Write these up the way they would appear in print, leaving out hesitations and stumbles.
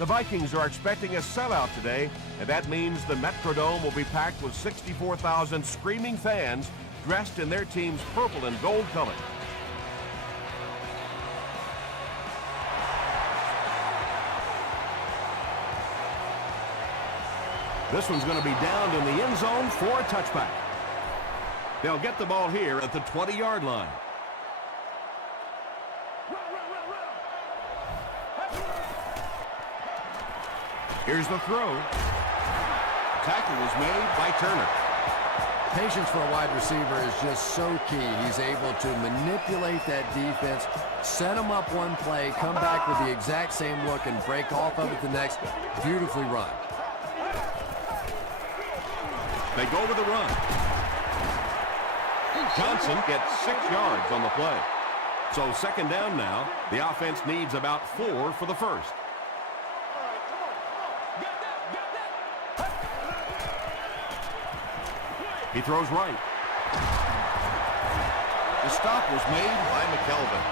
The Vikings are expecting a sellout today, and that means the Metrodome will be packed with 64,000 screaming fans dressed in their team's purple and gold color. This one's going to be downed in the end zone for a touchback. They'll get the ball here at the 20-yard line. Here's the throw. Tackle was made by Turner. Patience for a wide receiver is just so key. He's able to manipulate that defense, set them up one play, come back with the exact same look, and break off of it the next. Beautifully run. They go with the run. Johnson gets 6 yards on the play. So second down now. The offense needs about 4 for the first. He throws right. The stop was made by McKelvin.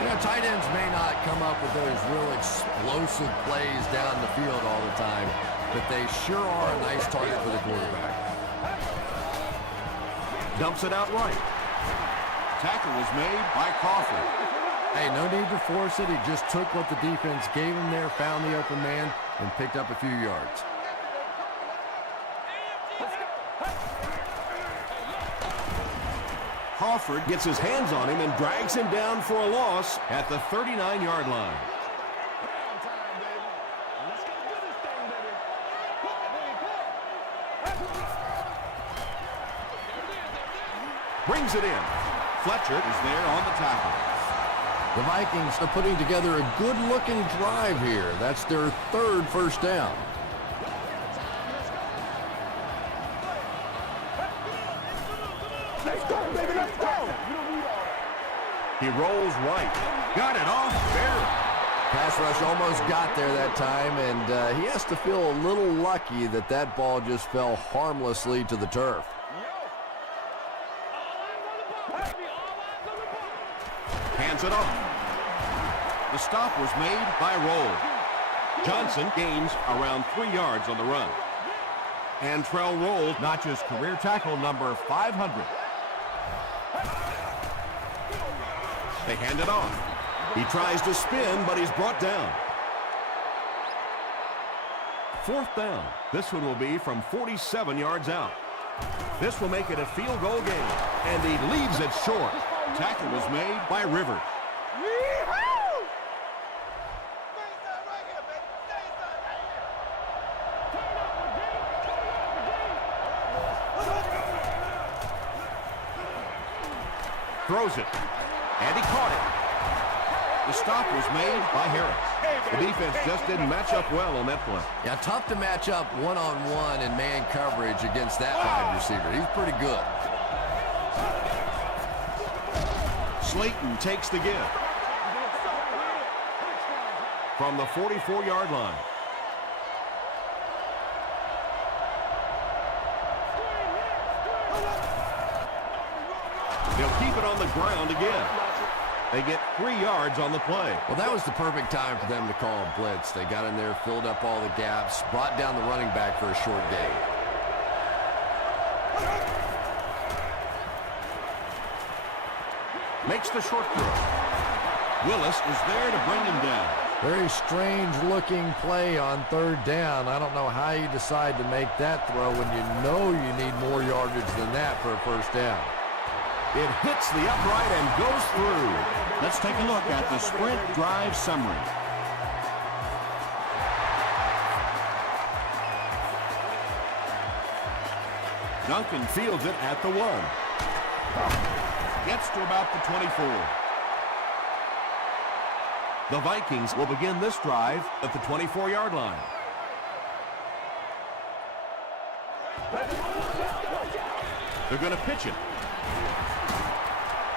You know, tight ends may not come up with those real explosive plays down the field all the time, but they sure are a nice target for the quarterback. Dumps it out right. Tackle was made by Crawford. Hey, no need to force it. He just took what the defense gave him there, found the open man, and picked up a few yards. Crawford gets his hands on him and drags him down for a loss at the 39-yard line. Brings it in. Fletcher is there on the tackle. The Vikings are putting together a good-looking drive here. That's their 3rd first down. Let's go, baby, let's go! He rolls right. Got it off barely. Pass rush almost got there that time, and he has to feel a little lucky that that ball just fell harmlessly to the turf. Hands it off. The stop was made by Roll. Johnson gains around 3 yards on the run. And Trell Roll notches career tackle number 500. They hand it off. He tries to spin, but he's brought down. 4th down. This one will be from 47 yards out. This will make it a field goal game, and he leaves it short. Tackle was made by Rivers. Throws it, and he caught it. The stop was made by Harris. The defense just didn't match up well on that play. Yeah, tough to match up one-on-one in man coverage against that wide receiver. He's pretty good. Slayton takes the give. From the 44-yard line. They'll keep it on the ground again. They get 3 yards on the play. Well, that was the perfect time for them to call a blitz. They got in there, filled up all the gaps, brought down the running back for a short gain. Makes the short throw. Willis is there to bring him down. Very strange-looking play on 3rd down. I don't know how you decide to make that throw when you know you need more yardage than that for a first down. It hits the upright and goes through. Let's take a look at the sprint drive summary. Duncan fields it at the 1. Gets to about the 24. The Vikings will begin this drive at the 24-yard line. They're going to pitch it.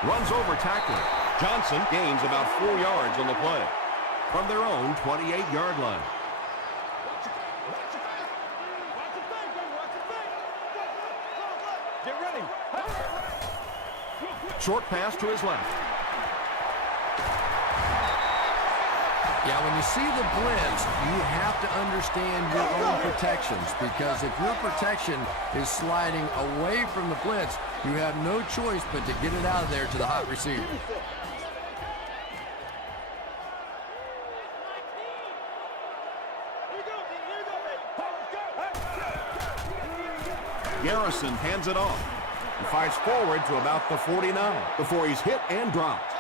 Runs over tackler. Johnson gains about 4 yards on the play from their own 28-yard line. Get ready. Short pass to his left. Yeah, when you see the blitz, you have to understand your own protections, because if your protection is sliding away from the blitz, you have no choice but to get it out of there to the hot receiver. Garrison hands it off. He fires forward to about the 49 before he's hit and dropped.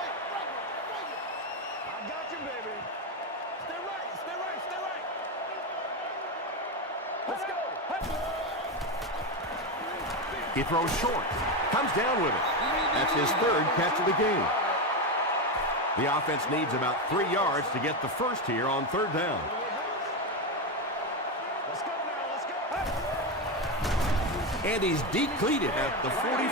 I got you, baby. Stay right, stay right, stay right. Let's go. He throws short. Comes down with it. That's his third catch of the game. The offense needs about 3 yards to get the first here on third down. Let's go now, let's go. And he's decleated at the 45.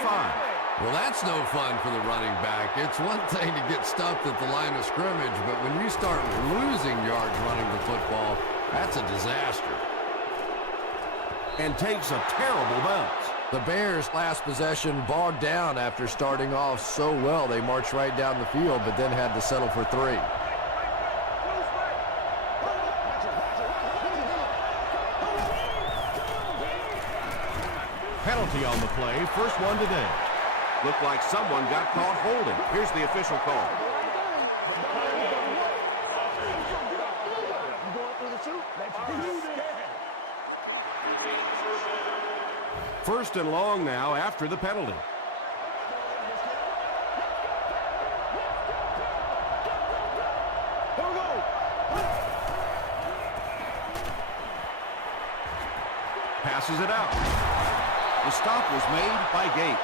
Well, that's no fun for the running back. It's one thing to get stuffed at the line of scrimmage, but when you start losing yards running the football, that's a disaster. And takes a terrible bounce. The Bears' last possession bogged down after starting off so well. They marched right down the field, but then had to settle for 3. Penalty on the play, first one today. Looked like someone got caught holding. Here's the official call. First and long now after the penalty. Passes it out. The stop was made by Gate.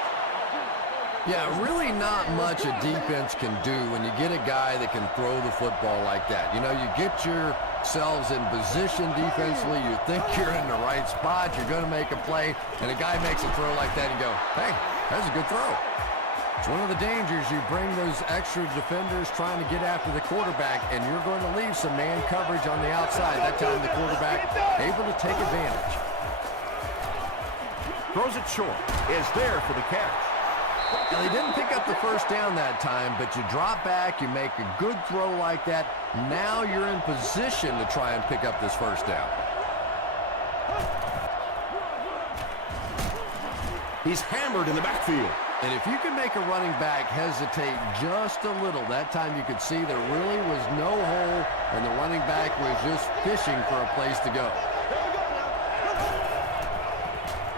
Yeah, really not much a defense can do when you get a guy that can throw the football like that. You know, you get yourselves in position defensively, you think you're in the right spot, you're going to make a play, and a guy makes a throw like that, and you go, hey, that's a good throw. It's one of the dangers. You bring those extra defenders trying to get after the quarterback, and you're going to leave some man coverage on the outside. That time the quarterback able to take advantage. Throws it short. Is there for the catch. Now, they didn't pick up the first down that time, but you drop back, you make a good throw like that. Now you're in position to try and pick up this first down. He's hammered in the backfield. And if you can make a running back hesitate just a little, that time you could see there really was no hole, and the running back was just fishing for a place to go.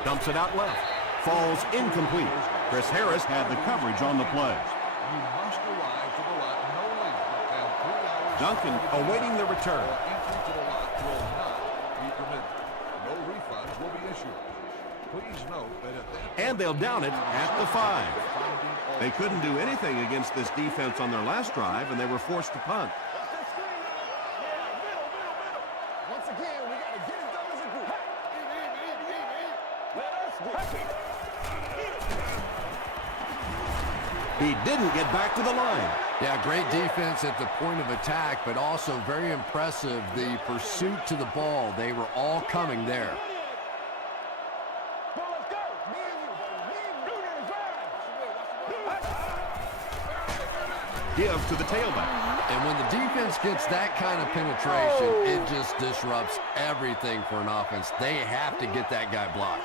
Dumps it out left. Falls incomplete. Chris Harris had the coverage on the play. You must arrive to the lot no later than 3 hours. Duncan awaiting the return. Entry to the lot will not be permitted. No refunds will be issued. Please note that at that And they'll down it at the 5. They couldn't do anything against this defense on their last drive, and they were forced to punt. Once again, we got to get it done as a group. Let us go. He didn't get back to the line. Yeah, great defense at the point of attack, but also very impressive, the pursuit to the ball. They were all coming there. Give to the tailback. And when the defense gets that kind of penetration, it just disrupts everything for an offense. They have to get that guy blocked.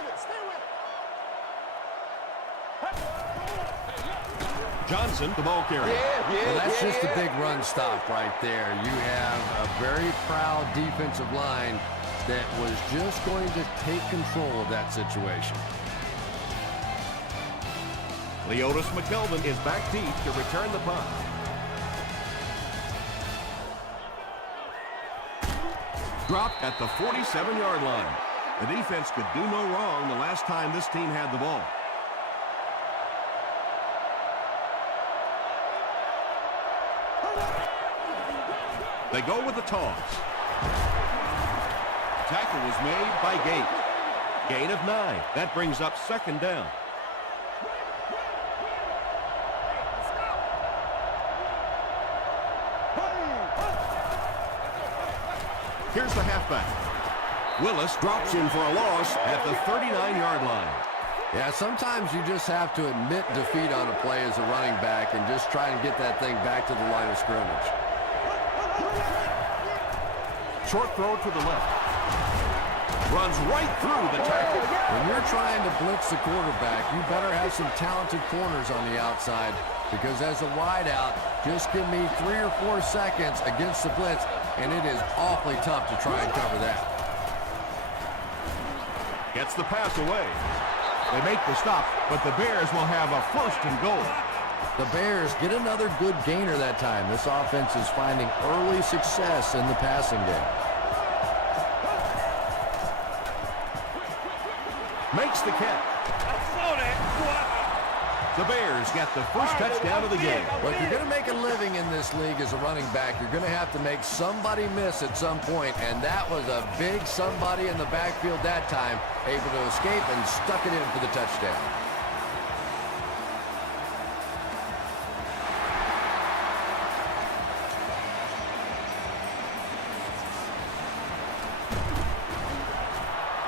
Johnson, the ball carrier. Well, that's just a big run stop right there. You have a very proud defensive line that was just going to take control of that situation. Leotis McKelvin is back deep to return the punt. Dropped at the 47-yard line. The defense could do no wrong the last time this team had the ball. They go with the toss. Tackle was made by Gate. Gain of 9. That brings up second down. Here's the halfback. Willis drops in for a loss at the 39-yard line. Yeah, sometimes you just have to admit defeat on a play as a running back and just try and get that thing back to the line of scrimmage. Short throw to the left. Runs right through the tackle. When you're trying to blitz the quarterback, you better have some talented corners on the outside, because as a wideout, just give me 3 or 4 seconds against the blitz, and it is awfully tough to try and cover that. Gets the pass away. They make the stop, but the Bears will have a 1st and goal. The Bears get another good gainer that time. This offense is finding early success in the passing game. Makes the catch. The Bears get the first touchdown of the game. Well, if you're going to make a living in this league as a running back, you're going to have to make somebody miss at some point, and that was a big somebody in the backfield that time, able to escape and stuck it in for the touchdown.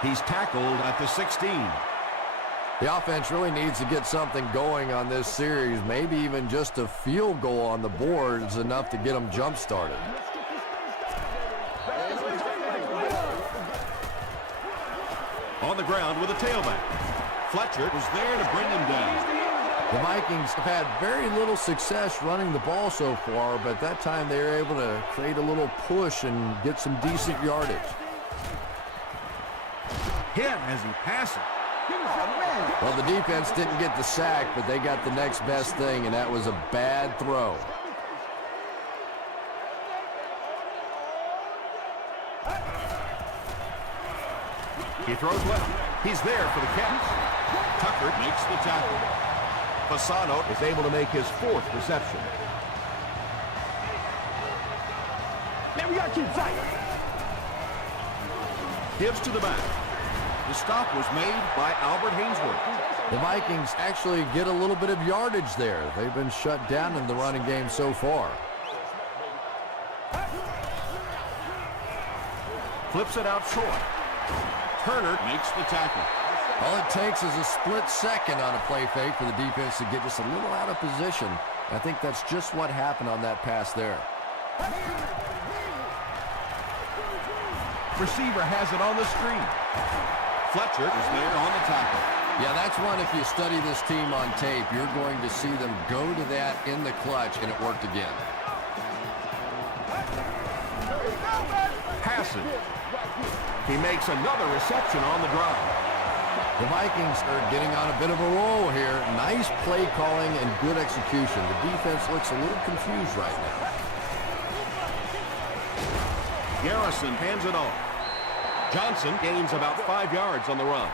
He's tackled at the 16. The offense really needs to get something going on this series. Maybe even just a field goal on the board is enough to get them jump-started. On the ground with a tailback. Fletcher was there to bring him down. The Vikings have had very little success running the ball so far, but that time they were able to create a little push and get some decent yardage. Hit as he passes. Well, the defense didn't get the sack, but they got the next best thing, and that was a bad throw. He throws left. He's there for the catch. Tucker makes the tackle. Fasano is able to make his 4th reception. Man, we got to keep tight. Gives to the back. The stop was made by Albert Hainsworth. The Vikings actually get a little bit of yardage there. They've been shut down in the running game so far. Flips it out short. Turner makes the tackle. All it takes is a split second on a play fake for the defense to get just a little out of position. I think that's just what happened on that pass there. Receiver has it on the screen. Fletcher is there on the tackle. Yeah, that's one, if you study this team on tape, you're going to see them go to that in the clutch, and it worked again. Passes. He makes another reception on the drive. The Vikings are getting on a bit of a roll here. Nice play calling and good execution. The defense looks a little confused right now. Garrison hands it off. Johnson gains about 5 yards on the run.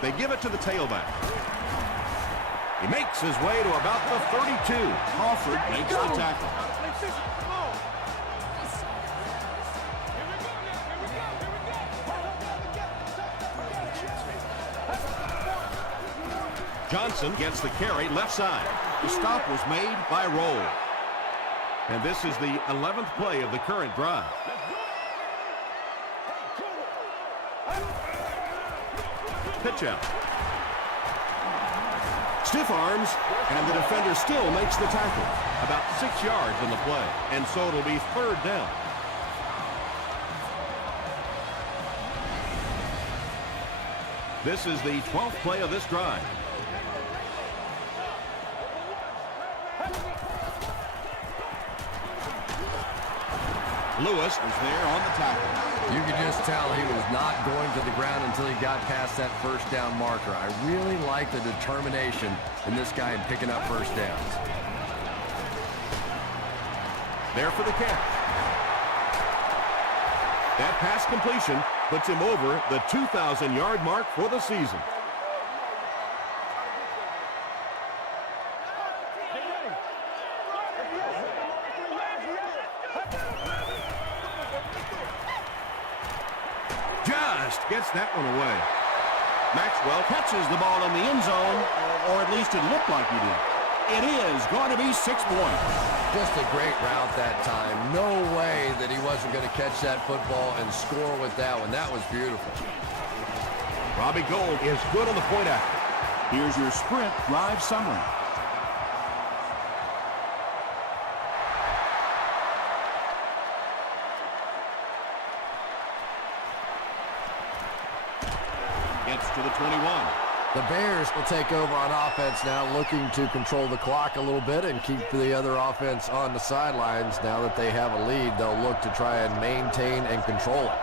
They give it to the tailback. He makes his way to about the 32. Crawford makes the tackle. Johnson gets the carry left side. The stop was made by Roll. And this is the 11th play of the current drive. Pitch out. Stiff arms, and the defender still makes the tackle. About 6 yards on the play, and so it'll be 3rd down. This is the 12th play of this drive. Lewis was there on the tackle. You could just tell he was not going to the ground until he got past that 1st down marker. I really like the determination in this guy in picking up 1st downs. There for the catch. That pass completion puts him over the 2,000-yard mark for the season. Just gets that one away. Maxwell catches the ball in the end zone, or at least it looked like he did. It is going to be 6 points. Just a great route that time. No way that he wasn't going to catch that football and score with that one. That was beautiful. Robbie Gould is good on the point after. Here's your sprint drive summary. Gets to the 21. The Bears will take over on offense now, looking to control the clock a little bit and keep the other offense on the sidelines. Now that they have a lead, they'll look to try and maintain and control it.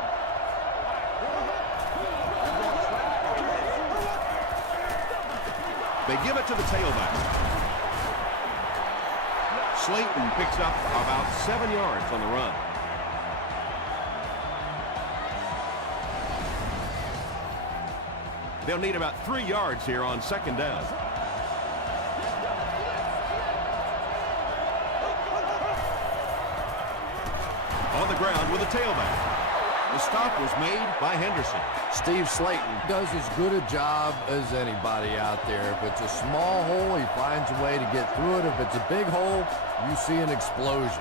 They give it to the tailback. Slayton picks up about 7 yards on the run. They'll need about 3 yards here on second down. On the ground with the tailback. The stop was made by Henderson. Steve Slayton does as good a job as anybody out there. If it's a small hole, he finds a way to get through it. If it's a big hole, you see an explosion.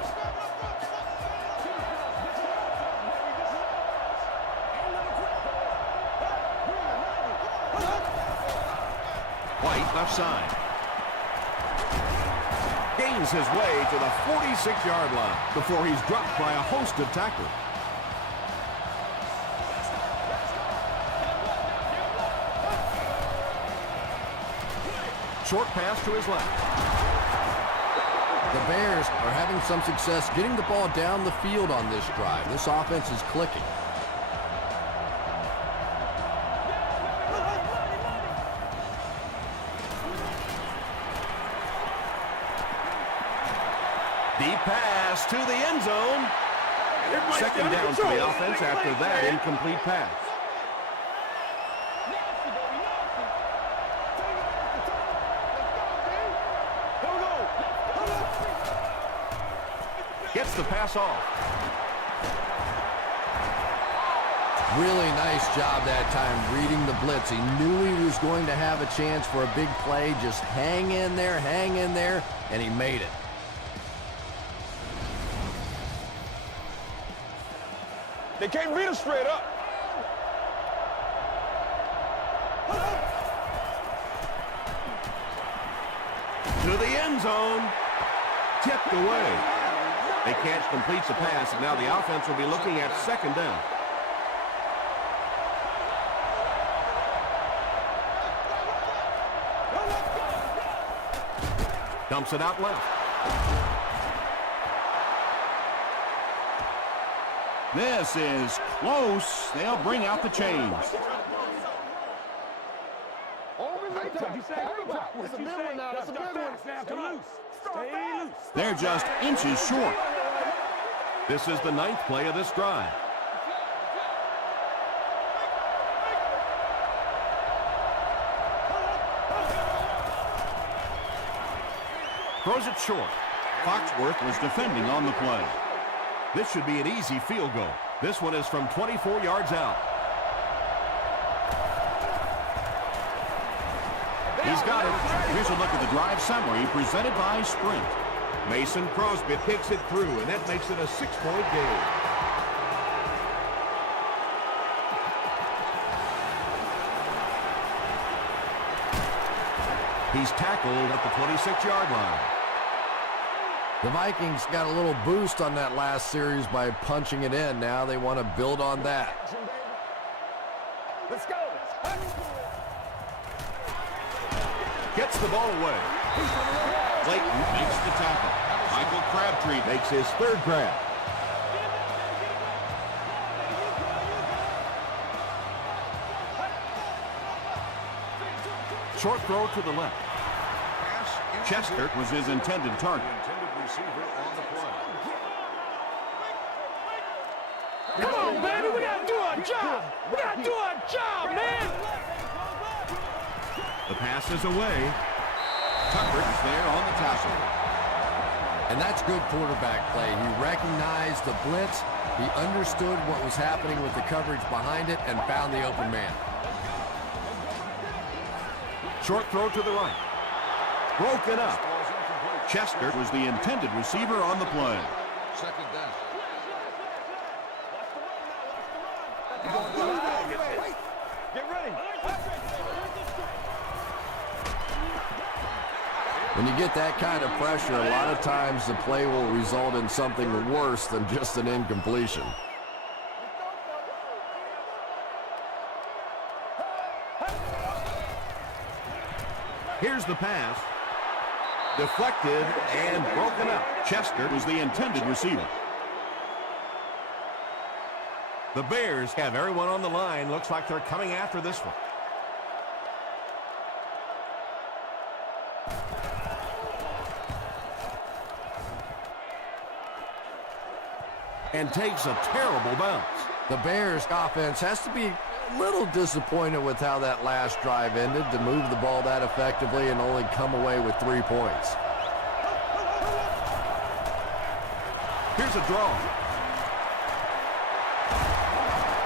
White left side. Gains his way to the 46-yard line before he's dropped by a host of tacklers. Short pass to his left. The Bears are having some success getting the ball down the field on this drive. This offense is clicking. Deep pass to the end zone. Second down for the offense after that incomplete pass. Gets the pass off. Really nice job that time reading the blitz. He knew he was going to have a chance for a big play. Just hang in there, and he made it. They can't beat us straight up. To the end zone. Tipped away. They can't complete the pass, and now the offense will be looking at second down. Dumps it out left. This is close. They'll bring out the chains. They're just inches short. This is the 9th play of this drive. Throws it short. Foxworth was defending on the play. This should be an easy field goal. This one is from 24 yards out. He's got it. Here's a look at the drive summary presented by Sprint. Mason Crosby picks it through, and that makes it a 6-point game. He's tackled at the 26-yard line. The Vikings got a little boost on that last series by punching it in. Now they want to build on that. Let's go. Gets the ball away. Clayton makes the tackle. Michael Crabtree Makes his 3rd grab. Short throw to the left. Chester was his intended target. Come on, baby. We got to do our job. We got to do our job, man. The pass is away. Tucker is there on the tackle. And that's good quarterback play. He recognized the blitz. He understood what was happening with the coverage behind it and found the open man. Short throw to the right. Broken up. Chester was the intended receiver on the play. Second down. Get ready. When you get that kind of pressure, a lot of times the play will result in something worse than just an incompletion. Here's the pass. Deflected and broken up. Chester Was the intended receiver. The Bears have everyone on the line. Looks like they're coming after this one. And takes a terrible bounce. The Bears offense has to be a little disappointed with how that last drive ended to move the ball that effectively and only come away with 3 points. Here's a draw.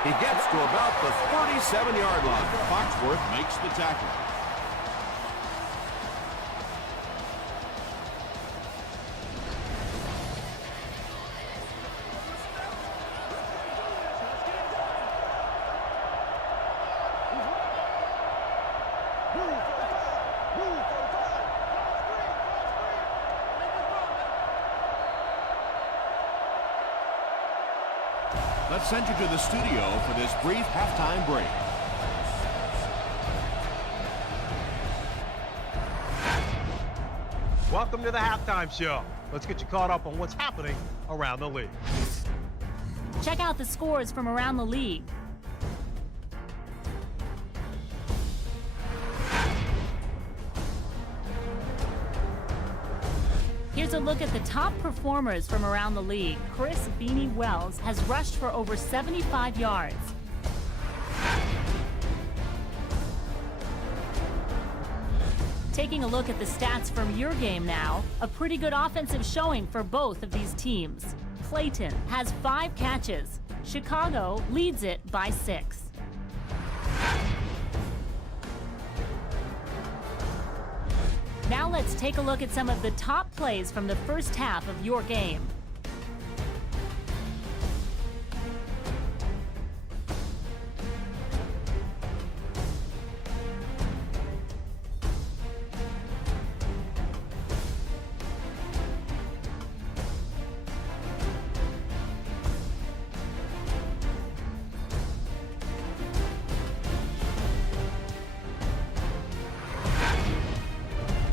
He gets to about the 37-yard line. Foxworth makes the tackle. Let's send you to the studio for this brief halftime break. Welcome to the halftime show. Let's get you caught up on what's happening around the league. Check out the scores from around the league. Here's a look at the top performers from around the league. Chris Beanie Wells has rushed for over 75 yards. Taking a look at the stats from your game now, a pretty good offensive showing for both of these teams. Clayton has 5 catches. Chicago leads it by 6. Now let's take a look at some of the top plays from the first half of your game.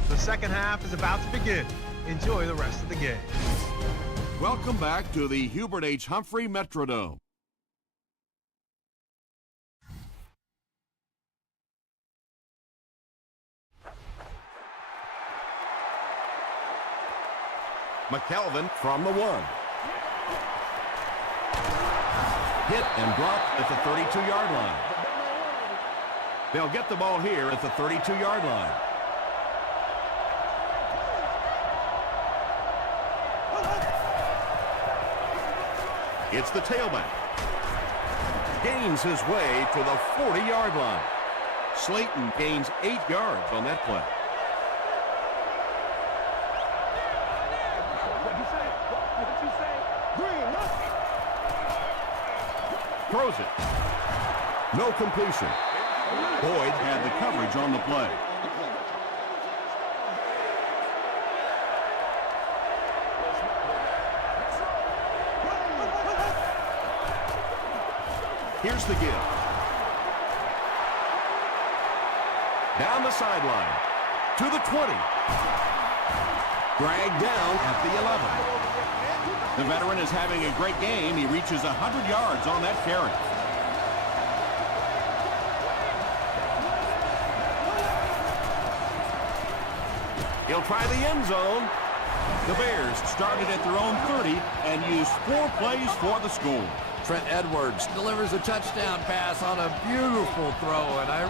The second half is about to begin. Enjoy the rest of the game. Welcome back to the Hubert H. Humphrey Metrodome. McKelvin from the 1. Hit and dropped at the 32-yard line. They'll get the ball here at the 32-yard line. It's the tailback. Gains his way to the 40-yard line. Slayton gains 8 yards on that play. Throws it. No completion. Boyd had the coverage on the play. Here's the give. Down the sideline. To the 20. Dragged down at the 11. The veteran is having a great game. He reaches 100 yards on that carry. He'll try the end zone. The Bears started at their own 30 and used 4 plays for the score. Trent Edwards delivers a touchdown pass on a beautiful throw, and I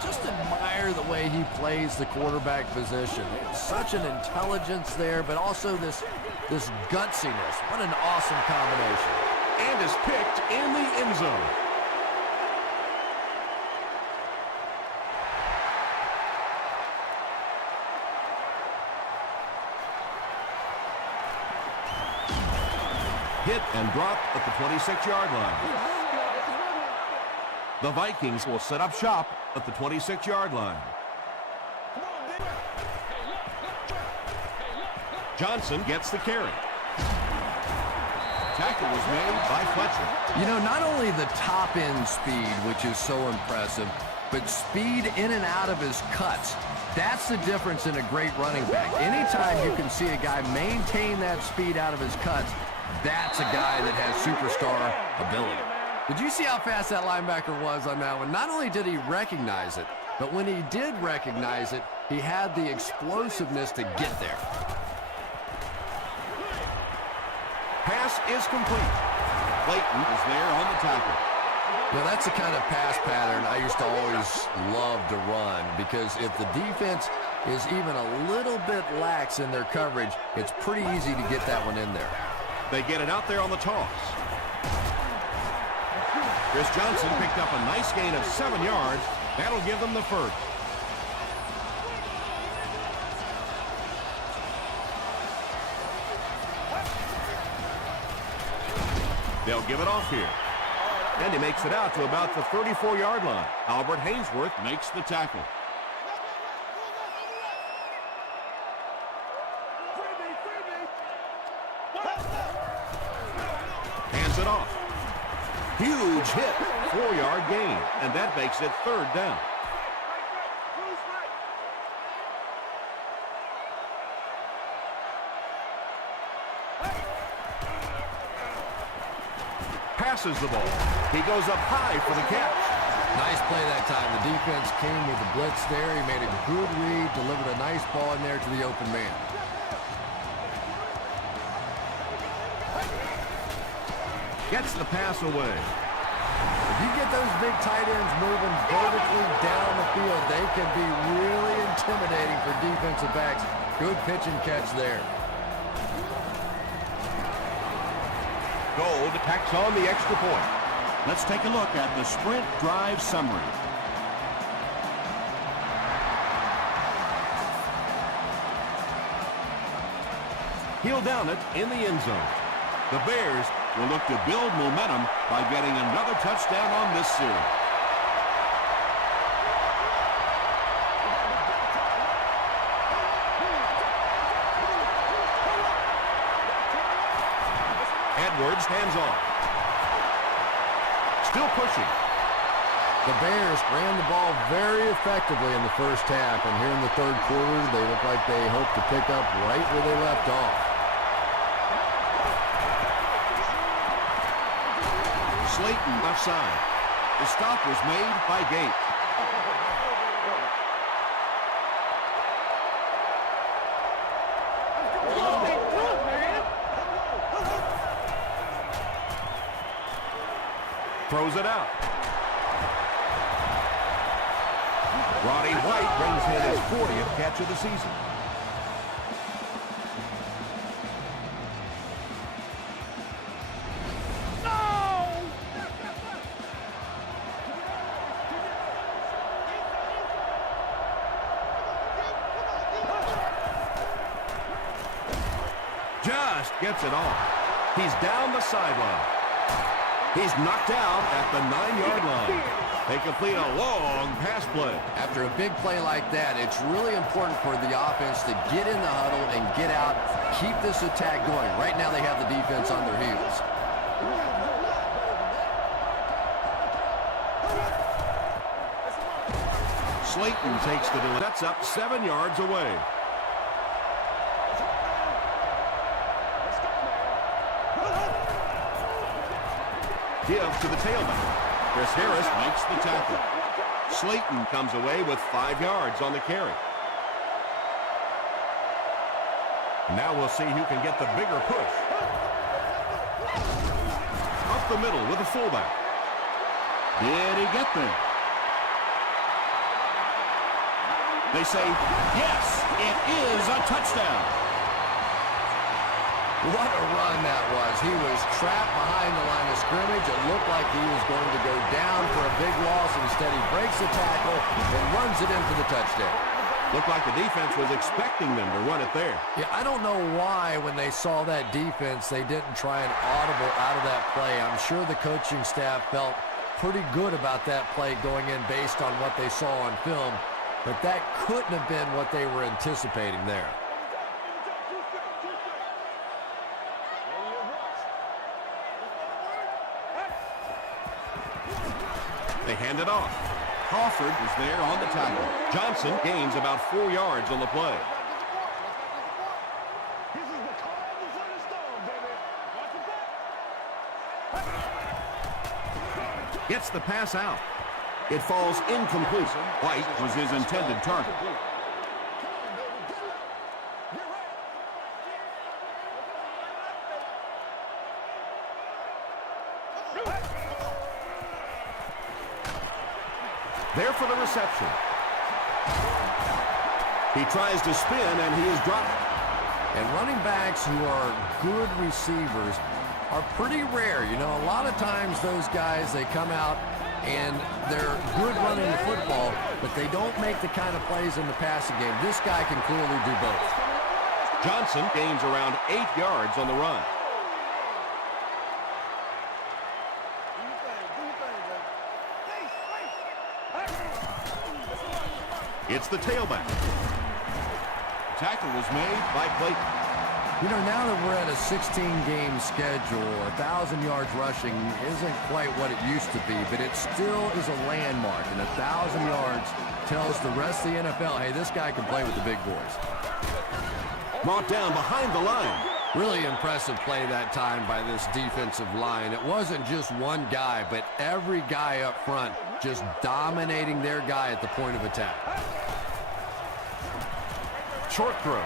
just admire the way he plays the quarterback position. Such an intelligence there, but also this gutsiness. What an awesome combination. And is picked in the end zone. Hit and dropped at the 26-yard line. The Vikings will set up shop at the 26-yard line. Johnson gets the carry. Tackle was made by Fletcher. You know, not only the top-end speed, which is so impressive, but speed in and out of his cuts. That's the difference in a great running back. Anytime you can see a guy maintain that speed out of his cuts, that's a guy that has superstar ability. Did you see how fast that linebacker was on that one? Not only did he recognize it, but when he did recognize it, he had the explosiveness to get there. Pass is complete. Clayton is there on the tackle. Now, that's the kind of pass pattern I used to always love to run, because if the defense is even a little bit lax in their coverage, it's pretty easy to get that one in there. They get it out there on the toss. Chris Johnson picked up a nice gain of 7 yards. That'll give them the first. They'll give it off here. And he makes it out to about the 34-yard line. Albert Hainsworth makes the tackle. Hands it off. Huge hit. 4-yard gain. And that makes it 3rd down. Passes the ball. He goes up high for the catch. Nice play that time. The defense came with the blitz there. He made a good read, delivered a nice ball in there to the open man. Gets the pass away. If you get those big tight ends moving vertically down the field, they can be really intimidating for defensive backs. Good pitch and catch there. Gold tacks on the extra point. Let's take a look at the sprint drive summary. He'll down it in the end zone. The Bears will look to build momentum by getting another touchdown on this series. Edwards hands off. Still pushing. The Bears ran the ball very effectively in the first half, and here in the third quarter, they look like they hope to pick up right where they left off. Slayton offside. The stop was made by Gate. Throws it out. Roddy White brings in his 40th catch of the season. Just gets it off. He's down the sideline. He's knocked out at the 9-yard line. They complete a long pass play. After a big play like that, it's really important for the offense to get in the huddle and get out, keep this attack going. Right now they have the defense on their heels. Slayton takes the delivery. That's up 7 yards away. Give to the tailback. Chris Harris makes the tackle. Slayton comes away with 5 yards on the carry. Now we'll see who can get the bigger push. Up the middle with the fullback. Did he get there? They say, yes, it is a touchdown. What a run that was. He was trapped behind the line of scrimmage. It looked like he was going to go down for a big loss. Instead, he breaks the tackle and runs it in for the touchdown. Looked like the defense was expecting them to run it there. Yeah, I don't know why when they saw that defense, they didn't try an audible out of that play. I'm sure the coaching staff felt pretty good about that play going in based on what they saw on film, but that couldn't have been what they were anticipating there. Hand it off. Crawford is there on the tackle. Johnson gains about 4 yards on the play. Gets the pass out. It falls incomplete. White was his intended target. There for the reception. He tries to spin, and he is dropped. And running backs who are good receivers are pretty rare. You know, a lot of times those guys, they come out and they're good running the football, but they don't make the kind of plays in the passing game. This guy can clearly do both. Johnson gains around 8 yards on the run. It's the tailback. Tackle was made by Clayton. You know, now that we're at a 16-game schedule, 1,000 yards rushing isn't quite what it used to be, but it still is a landmark, and 1,000 yards tells the rest of the NFL, hey, this guy can play with the big boys. Brought down behind the line. Really impressive play that time by this defensive line. It wasn't just one guy, but every guy up front just dominating their guy at the point of attack. Short throw.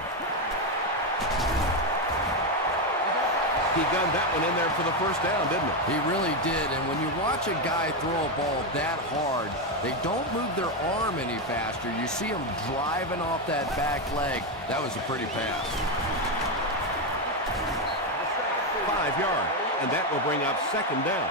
He gunned that one in there for the first down, didn't he? He really did, and when you watch a guy throw a ball that hard, they don't move their arm any faster. You see him driving off that back leg. That was a pretty pass. 5 yards, and that will bring up second down.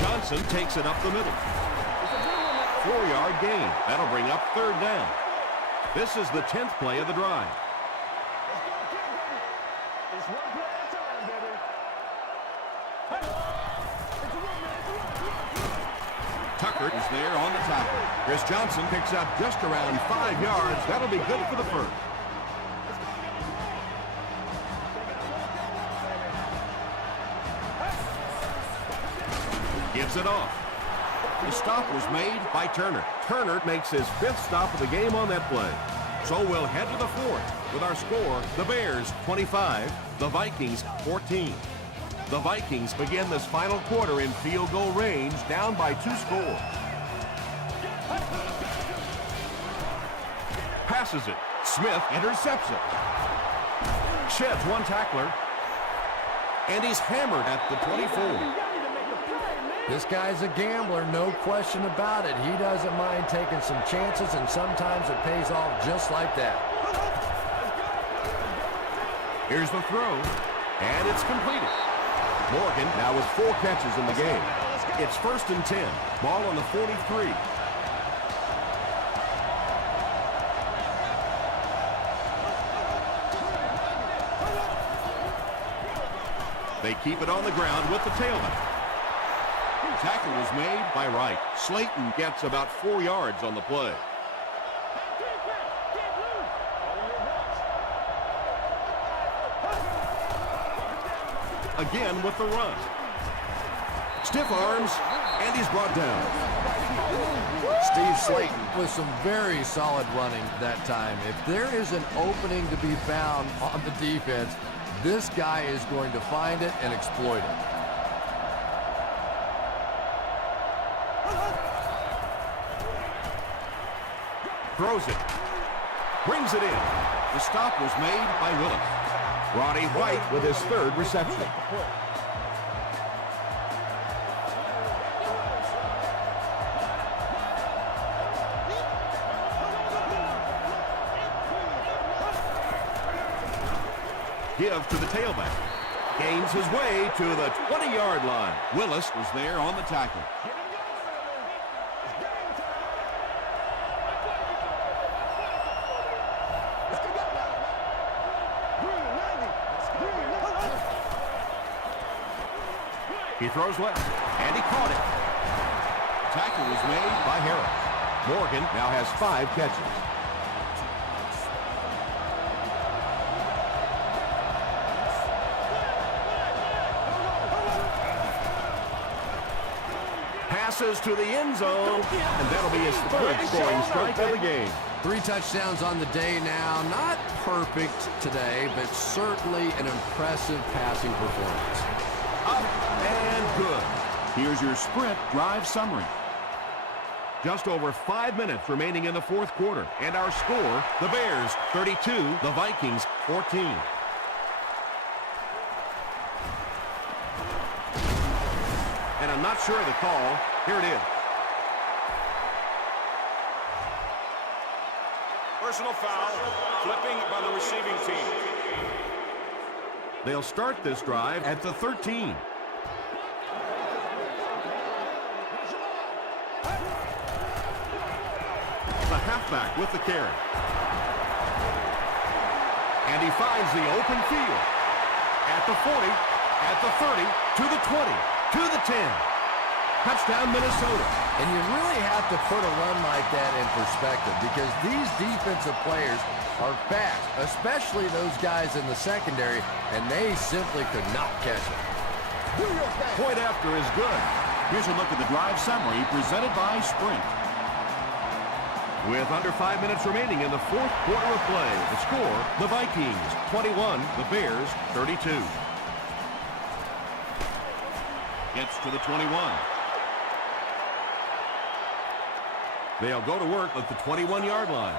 Johnson takes it up the middle. 4-yard gain. That'll bring up third down. This is the 10th play of the drive. Tucker is there on the tackle. Chris Johnson picks up just around 5 yards. That'll be good for the first. Gives it off. The stop was made by Turner. Turner makes his 5th stop of the game on that play. So we'll head to the 4th with our score, the Bears 25, the Vikings 14. The Vikings begin this final quarter in field goal range, down by 2 scores. Passes it. Smith intercepts it. Sheds one tackler. And he's hammered at the 24. This guy's a gambler, no question about it. He doesn't mind taking some chances, and sometimes it pays off just like that. Here's the throw, and it's completed. Morgan now with 4 catches in the game. It's 1st and 10. Ball on the 43. They keep it on the ground with the tailback. Tackle was made by Wright. Slayton gets about 4 yards on the play. Again with the run. Stiff arms, and he's brought down. Steve Slayton with some very solid running that time. If there is an opening to be found on the defense, this guy is going to find it and exploit it. Throws it. Brings it in. The stop was made by Willis. Roddy White with his 3rd reception. Give to the tailback. Gains his way to the 20-yard line. Willis was there on the tackle. He throws left, and he caught it. Tackle was made by Harris. Morgan now has 5 catches. passes to the end zone, and that'll be his third scoring strike of the game. 3 touchdowns on the day now. Not perfect today, but certainly an impressive passing performance. Up and good. Here's your sprint drive summary. Just over 5 minutes remaining in the fourth quarter. And our score, the Bears 32, the Vikings 14. And I'm not sure of the call. Here it is. Personal foul, flipping by the receiving team. They'll start this drive at the 13. The halfback with the carry. And he finds the open field. At the 40, at the 30, to the 20, to the 10. Touchdown, Minnesota. And you really have to put a run like that in perspective because these defensive players are fast, especially those guys in the secondary, and they simply could not catch it. Point after is good. Here's a look at the drive summary presented by Sprint. With under 5 minutes remaining in the fourth quarter of play, the score, the Vikings 21, the Bears 32. Gets to the 21. They'll go to work at the 21-yard line.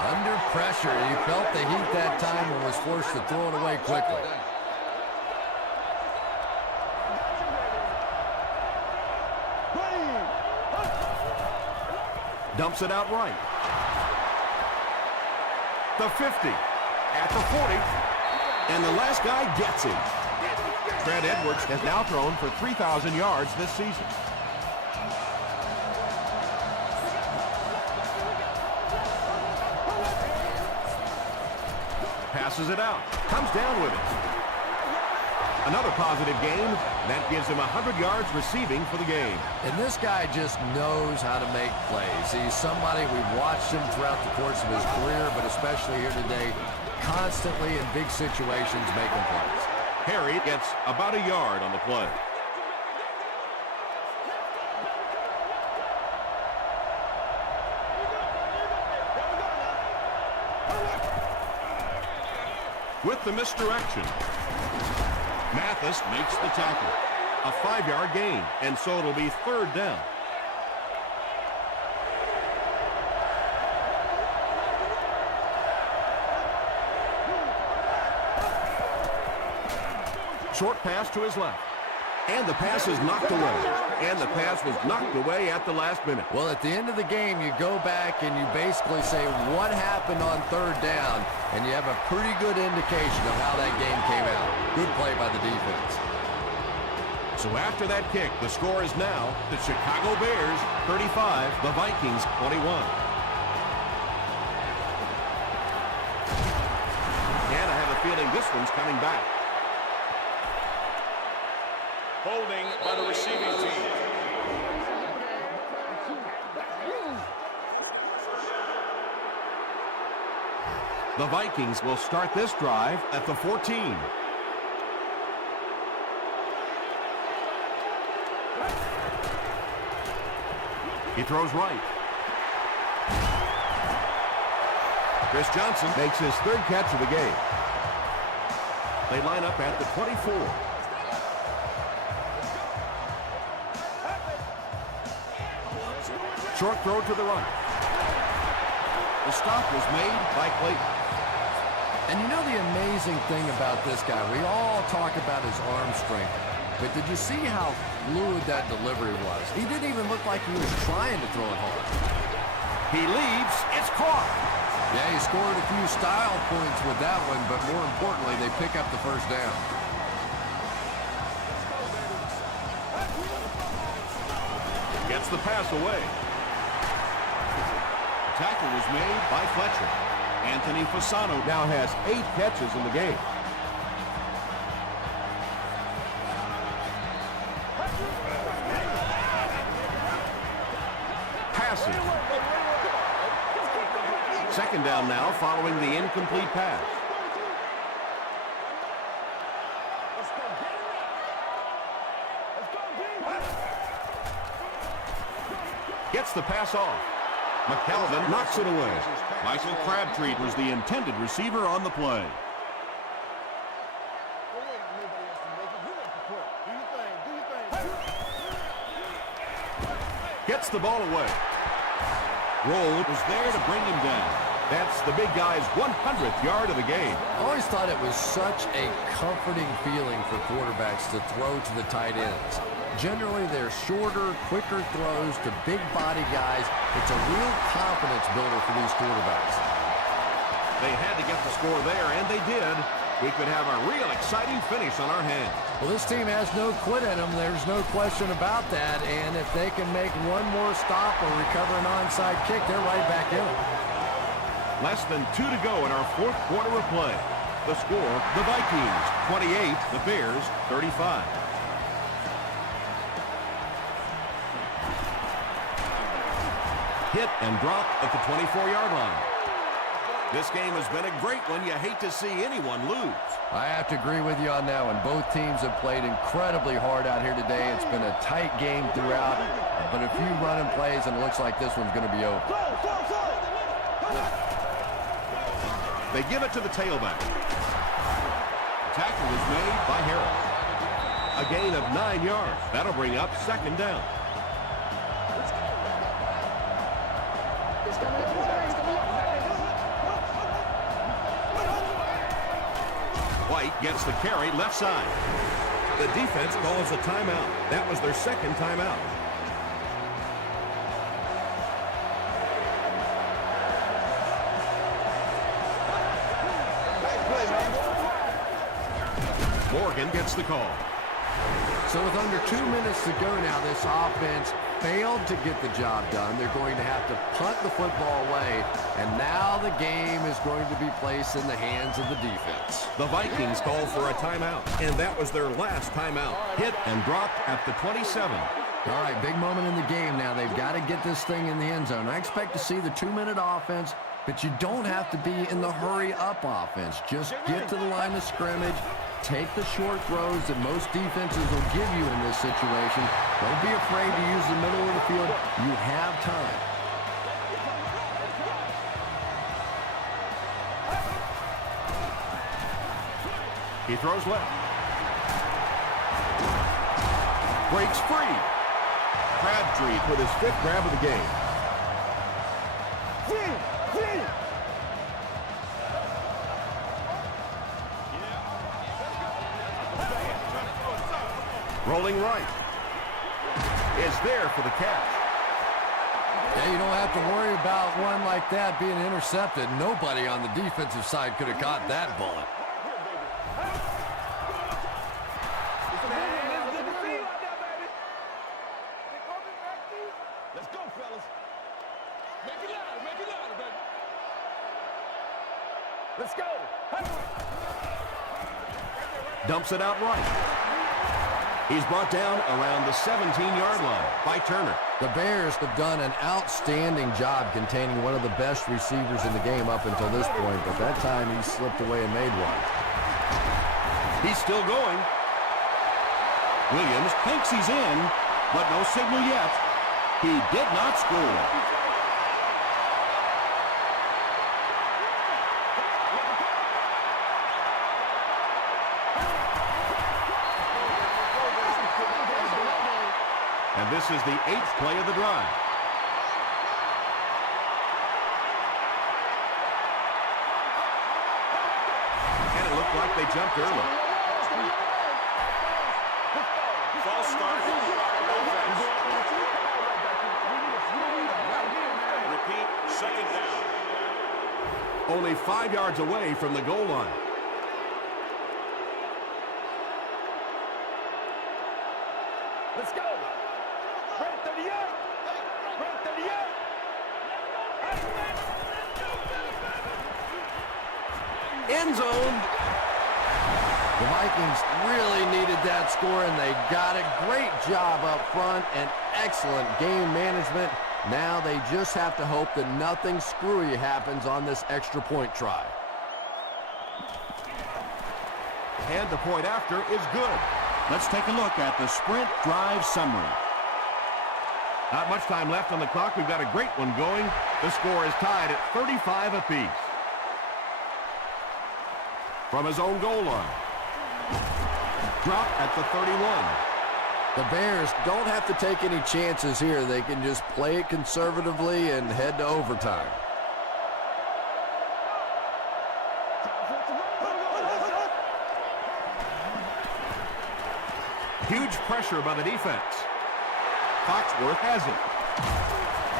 Under pressure, he felt the heat that time and was forced to throw it away quickly. Dumps it out right. The 50, at the 40, and the last guy gets him. Trent Edwards has now thrown for 3,000 yards this season. Passes it out, comes down with it. Another positive game. That gives him 100 yards receiving for the game. And this guy just knows how to make plays. He's somebody we've watched him throughout the course of his career, but especially here today, constantly in big situations making plays. Harry gets about a yard on the play. With the misdirection, Mathis makes the tackle. A 5-yard gain, and so it'll be third down. Short pass to his left. And the pass is knocked away. And the pass was knocked away at the last minute. Well, at the end of the game, you go back and you basically say what happened on third down, and you have a pretty good indication of how that game came out. Good play by the defense. So after that kick, the score is now the Chicago Bears 35, the Vikings 21. And I have a feeling this one's coming back. Holding by the receiving team. The Vikings will start this drive at the 14. He throws right. Chris Johnson makes his third catch of the game. They line up at the 24. Short throw to the right. The stop was made by Clayton. And you know the amazing thing about this guy, we all talk about his arm strength, but did you see how fluid that delivery was? He didn't even look like he was trying to throw it hard. He leaves, it's caught. Yeah, he scored a few style points with that one, but more importantly, they pick up the first down. Gets the pass away. Tackle was made by Fletcher. Anthony Fasano Now has 8 catches in the game. Passing. second down now following the incomplete pass. Gets the pass off. McKelvin knocks it away. Michael Crabtree was the intended receiver on the play. Gets the ball away. Roll was there to bring him down. That's the big guy's 100th yard of the game. I always thought it was such a comforting feeling for quarterbacks to throw to the tight ends. Generally, they're shorter, quicker throws to big body guys. It's a real confidence builder for these quarterbacks. They had to get the score there, and they did. We could have a real exciting finish on our hands. Well, this team has no quit in them. There's no question about that. And if they can make one more stop or recover an onside kick, they're right back in it. Less than 2 to go in our fourth quarter of play. The score, the Vikings 28, the Bears 35. Hit and drop at the 24-yard line. This game has been a great one. You hate to see anyone lose. I have to agree with you on that one. Both teams have played incredibly hard out here today. It's been a tight game throughout, but a few running plays, and it looks like this one's going to be over. They give it to the tailback. The tackle is made by Harris. A gain of 9 yards. That'll bring up second down. White gets the carry left side. The defense calls a timeout. That was their second timeout. Morgan gets the call. So with under 2 minutes to go now, this offense failed to get the job done. They're going to have to punt the football away, and now the game is going to be placed in the hands of the defense. The Vikings call for a timeout, and that was their last timeout. Hit and dropped at the 27. All right, big moment in the game now. They've got to get this thing in the end zone. I expect to see the 2-minute offense, but you don't have to be in the hurry-up offense. Just get to the line of scrimmage. Take the short throws that most defenses will give you in this situation. Don't be afraid to use the middle of the field. You have time. He throws left. Breaks free. Crabtree with his 5th grab of the game. Rolling right. Is there for the catch. Yeah, you don't have to worry about one like that being intercepted. Nobody on the defensive side could have caught that bullet. Let's go, fellas. Make it louder, baby. Let's go. Dumps it out right. He's brought down around the 17-yard line by Turner. The Bears have done an outstanding job containing one of the best receivers in the game up until this point, but that time he slipped away and made one. He's still going. Williams thinks he's in, but no signal yet. He did not score. And this is the 8th play of the drive. And it looked like they jumped early. False start. Offense. Repeat, second down. Only 5 yards away from the goal line. Let's go. Red 38. Red 38. End zone. The Vikings really needed that score, and they got it. Great job up front and excellent game management. Now they just have to hope that nothing screwy happens on this extra point try. And the point after is good. Let's take a look at the sprint drive summary. Not much time left on the clock. We've got a great one going. The score is tied at 35 apiece. From his own goal line. Drop at the 31. The Bears don't have to take any chances here. They can just play it conservatively and head to overtime. Huge pressure by the defense. Foxworth has it.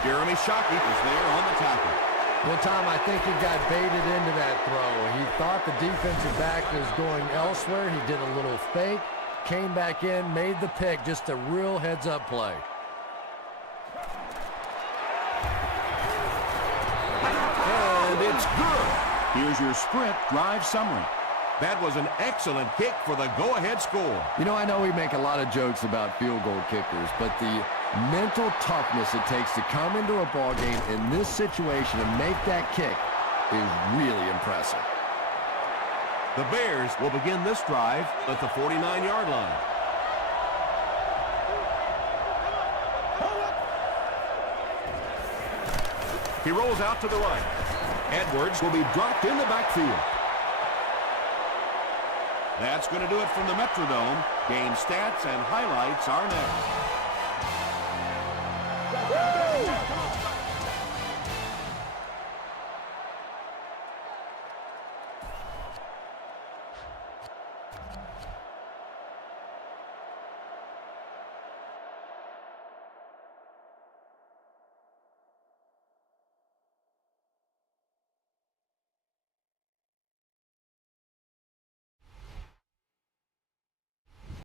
Jeremy Shockey is there on the tackle. Well, Tom, I think he got baited into that throw. He thought the defensive back was going elsewhere. He did a little fake, came back in, made the pick. Just a real heads-up play. And it's good. Here's your sprint drive summary. That was an excellent kick for the go-ahead score. You know, I know we make a lot of jokes about field goal kickers, but the mental toughness it takes to come into a ball game in this situation and make that kick is really impressive. The Bears will begin this drive at the 49-yard line. He rolls out to the right. Edwards will be dropped in the backfield. That's going to do it from the Metrodome. Game stats and highlights are next.